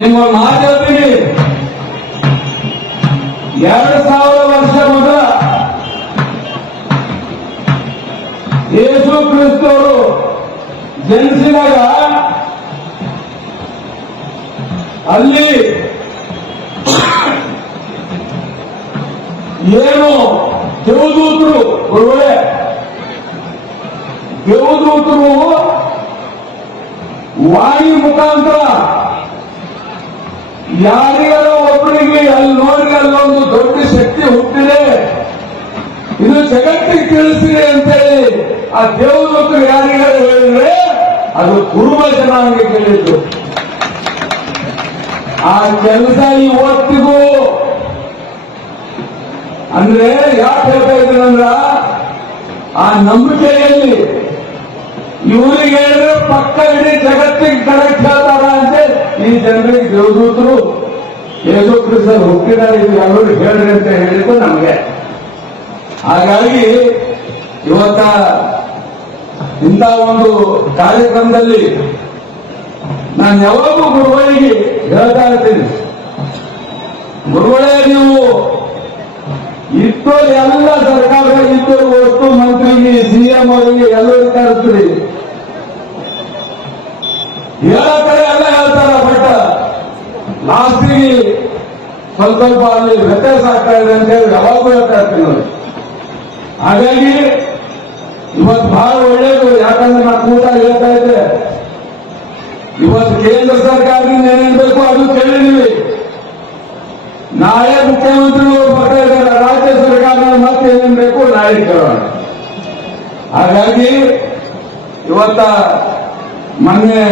ನಿಮ್ಮ ಮಾತು ಹೇಳ್ತೀನಿ. ಎರಡು ಸಾವಿರ ವರ್ಷ ಮೊದಲ ಯೇಸು ಕ್ರಿಸ್ತವರು ಜನಿಸಿದಾಗ ಅಲ್ಲಿ ಏನು ದೇವದೂತರು ಒಳ್ಳೆ ದೇವದೂತರು ವಾಣಿ ಮುಖಾಂತರ ಯಾರಿಗಾರ ಒಬ್ಬರಿಗೆ ಅಲ್ಲಿ ನೋಡಿ ಅಲ್ಲೊಂದು ದೊಡ್ಡ ಶಕ್ತಿ ಹುಟ್ಟಿದೆ. ಇದು ಜಗತ್ತಿಗೆ ತಿಳಿಸಿದೆ ಅಂತೇಳಿ ಆ ದೇವದೂತರು ಯಾರಿಗಾರ ಹೇಳಿದ್ರೆ ಅದು ಕುರುಬ ಜನಾಂಗ ಕೇಳಿದ್ದು ಆ ಕೆಲಸ ಇವತ್ತಿಗೂ ಅಂದ್ರೆ ಯಾಕೆ ಹೇಳ್ತಾ ಇದ್ದೀನಂದ್ರ ಆ ನಂಬಿಕೆಯಲ್ಲಿ ಇವರಿಗೆ ಹೇಳಿದ್ರೆ ಪಕ್ಕ ಇಡೀ ಜಗತ್ತಿಗೆ ಕರೆಕ್ಟ್ ಹೇಳ್ತಾರ ಅಂತ ಈ ಜನರಿಗೆ ದೇವದೂತರು ಯೇಸು ಕ್ರಿಸ್ತರು ಹುಟ್ಟಿದ್ದಾರೆ ಇದು ಎಲ್ಲರೂ ಹೇಳ್ರಿ ಅಂತ ಹೇಳಿದ್ದು ನಮಗೆ. ಹಾಗಾಗಿ ಇವತ್ತ ಇಂಥ ಒಂದು ಕಾರ್ಯಕ್ರಮದಲ್ಲಿ ನಾನು ಯಾವಾಗೂ ಗುರುಗಳಿಗೆ ಹೇಳ್ತಾ ಇರ್ತೀನಿ. ಗುರುಗಳೇ, ನೀವು ಇಟ್ಟು ಎಲ್ಲ ಸರ್ಕಾರದ ಇದ್ದರು ಒಟ್ಟು ಮಂತ್ರಿಗೆ ಸಿಎಂ ಅವರಿಗೆ ಎಲ್ಲರೂ ಕರೆಸ್ತೀರಿ ಹೇಳೋ ಕಡೆ ಎಲ್ಲ ಹೇಳ್ತಾರ ಬಟ್ ಲಾಸ್ಟಿಗೆ ಸ್ವಲ್ಪ ಸ್ವಲ್ಪ ಅಲ್ಲಿ ವ್ಯತ್ಯಾಸ ಆಗ್ತಾ ಇದೆ ಅಂತ ಹೇಳಿ ಯಾವಾಗೂ ಹೇಳ್ತಾ ಇರ್ತೀನಿ ಹಾಗಾಗಿ ಇವತ್ತು ಬಹಳ ಒಳ್ಳೇದು, ಯಾಕಂದ್ರೆ ನಾನು ಕೂಟ ಹೇಳ್ತಾ ಇದ್ದೆ ಇವತ್ತು ಕೇಂದ್ರ ಸರ್ಕಾರದಿಂದ ಏನೇನ್ ಬೇಕು ಅದು ಕೇಳಿದೀವಿ ನಾಳೆ ಮುಖ್ಯಮಂತ್ರಿಗಳು ಬರ್ತಾ ಇದ್ದಾರೆ, ರಾಜ್ಯ ಸರ್ಕಾರ ಮತ್ತೆ ಏನೇನ್ ಬೇಕು ನಾಳೆ ಕೇಳೋಣ. ಹಾಗಾಗಿ ಇವತ್ತ ಮೊನ್ನೆ